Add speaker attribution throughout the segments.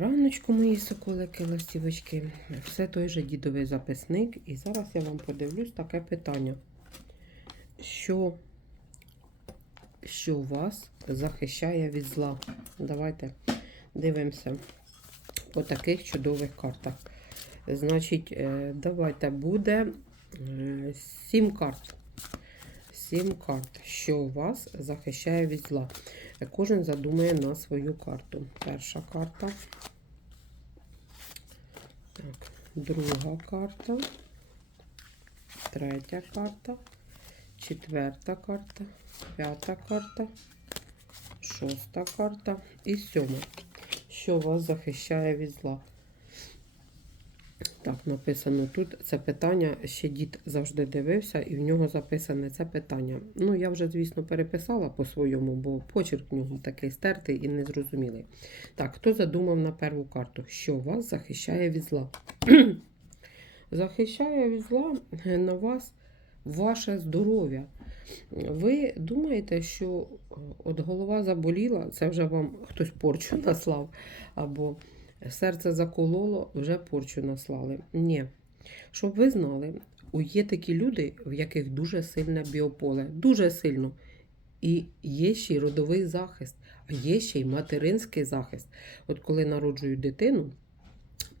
Speaker 1: Раночку, мої соколики, ластівочки. Все той же дідовий записник. І зараз я вам подивлюсь таке питання. Що, що вас захищає від зла? Давайте дивимося по таких чудових картах. Значить, е, давайте буде е, сім карт. Сім карт, що вас захищає від зла. Кожен задумає на свою карту. Перша карта. Так, друга карта. Третя карта. Четверта карта. П'ята карта. Шоста карта. І сьома. Що вас захищає від зла? Так, написано тут це питання. Ще дід завжди дивився, і в нього записане це питання. Ну, я вже, звісно, переписала по-своєму, бо почерк в нього такий стертий і незрозумілий. Так, хто задумав на перву карту? Що вас захищає від зла? захищає від зла на вас ваше здоров'я. Ви думаєте, що е, от голова заболіла, це вже вам хтось порчу наслав, або серце закололо, вже порчу наслали. Ні. Щоб ви знали, є такі люди, в яких дуже сильне біополе, дуже сильно. І є ще й родовий захист, а є ще й материнський захист. От коли народжують дитину,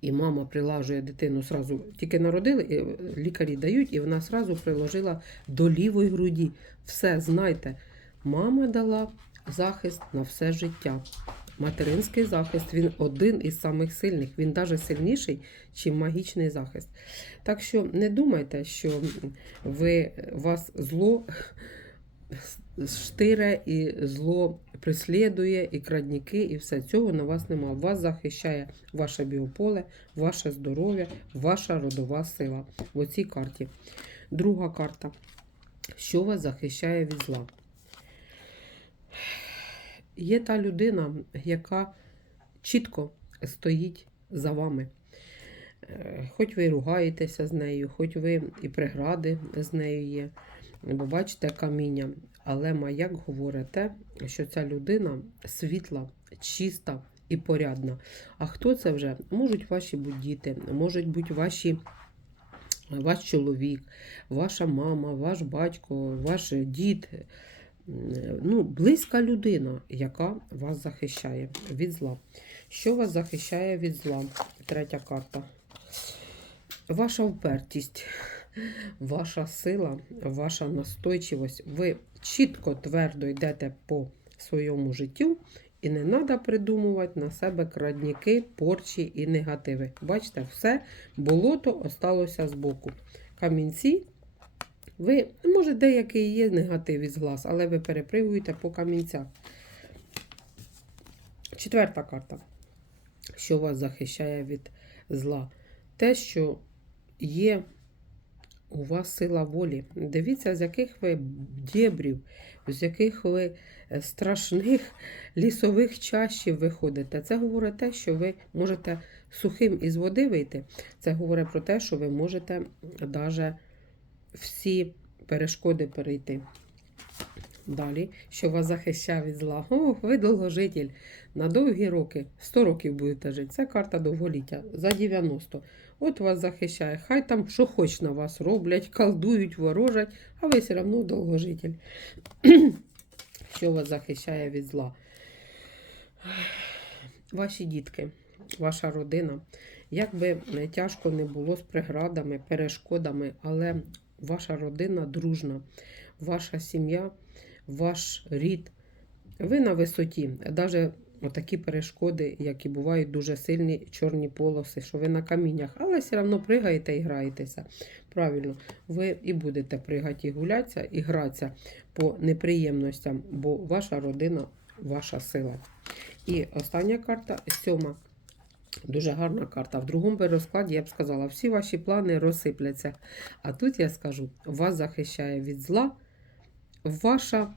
Speaker 1: і мама прилажує дитину сразу, тільки народили, і е, лікарі дають, і вона сразу приложила до лівої груді. Все, знайте, мама дала захист на все життя. Материнський захист він один із самих сильних, він навіть сильніший, ніж магічний захист. Так що не думайте, що ви вас зло штире і зло преслідує, і крадніки, і все цього на вас нема. Вас захищає ваше біополе, ваше здоров'я, ваша родова сила в оцій карті. Друга карта. Що вас захищає від зла? Є та людина, яка чітко стоїть за вами. Е, Хоч ви і ругаєтеся з нею, хоч ви і прегради з нею є, бо бачите каміння. Але маяк говорить те, що ця людина світла, чиста і порядна. А хто це вже? Можуть ваші бути діти, можуть бути ваші. Ваш чоловік, ваша мама, ваш батько, ваш дід, ну, близька людина, яка вас захищає від зла. Що вас захищає від зла? Третя карта. Ваша впертість, ваша сила, ваша настойчивість. Ви чітко, твердо йдете по своєму життю, і не треба придумувати на себе крадніки, порчі і негативи. Бачите, все болото осталося збоку. Камінці. Ви, може, деякий є негатив із глаз, але ви перепривуєте по камінцях. Четверта карта. Що вас захищає від зла? Те, що є у вас сила волі. Дивіться, з яких ви дєбрів, з яких ви е, страшних лісових чащів виходите. Це говорить те, що ви можете сухим із води вийти. Це говорить про те, що ви можете навіть всі перешкоди перейти. Далі, що вас захищає від зла. О, ви довгожитель. На довгі роки, 100 років будете жити. Це карта довголіття за 90. От вас захищає. Хай там що хоч на вас роблять, колдують, ворожать, а ви все одно довгожитель. що вас захищає від зла? Ваші дітки, ваша родина. Як би тяжко не було з преградами, перешкодами, але ваша родина дружна, ваша сім'я, ваш рід. Ви на висоті. Навіть отакі перешкоди, які бувають дуже сильні чорні полоси, що ви на каміннях, але все одно пригаєте і граєтеся. Правильно, ви і будете пригати і гулятися, і гратися по неприємностям, бо ваша родина, ваша сила. І остання карта сьома. Дуже гарна карта. В другому розкладі я б сказала, всі ваші плани розсипляться. А тут я скажу, вас захищає від зла ваша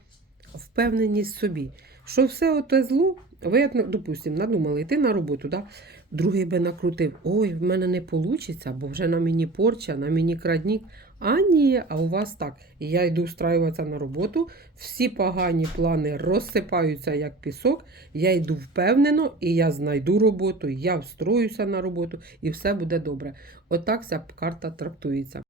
Speaker 1: впевненість в собі, що все оте зло, Ви, допустимо, надумали йти на роботу, да? Другий би накрутив, ой, в мене не вийде, бо вже на мені порча, на мені краднік. А ні, а у вас так. Я йду встраюватися на роботу, всі погані плани розсипаються як пісок, я йду впевнено, і я знайду роботу, я встроюся на роботу, і все буде добре. Отак ця карта трактується.